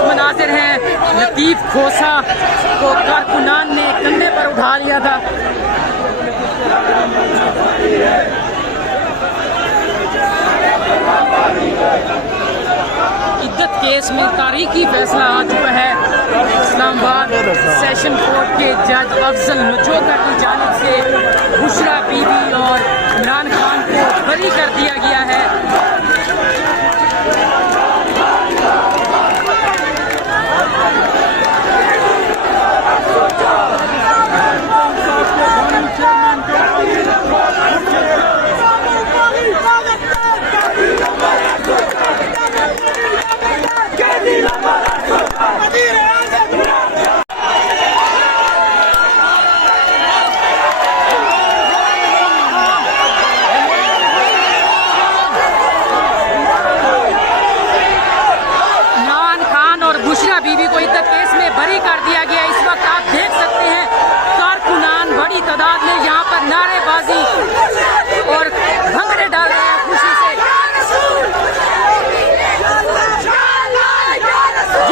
मनाजिर हैं, लतीफ खोसा को कारकुनान ने कंधे पर उठा लिया था। इद्दत केस में तारीखी फैसला आ चुका है। इस्लामाबाद सेशन कोर्ट के जज अफजल नचोका की जानिब से बुशरा बीबी और इमरान खान को बरी कर दिया गया है। बीबी को इद्दत केस में बरी कर दिया गया। इस वक्त आप देख सकते हैं कारकुनान बड़ी तादाद में यहाँ पर नारेबाजी और भंगड़े डाल रहे हैं खुशी से।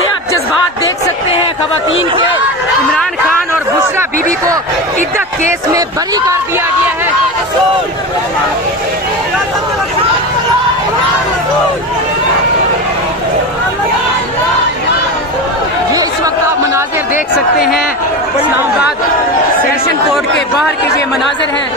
ये आप जज्बात देख सकते हैं खवातीन के। इमरान खान और बुशरा बीबी को इद्दत केस में बरी कर दिया गया है। मनाजिर देख सकते हैं, इस्लामाबाद सेशन कोर्ट के बाहर के ये मनाजिर हैं।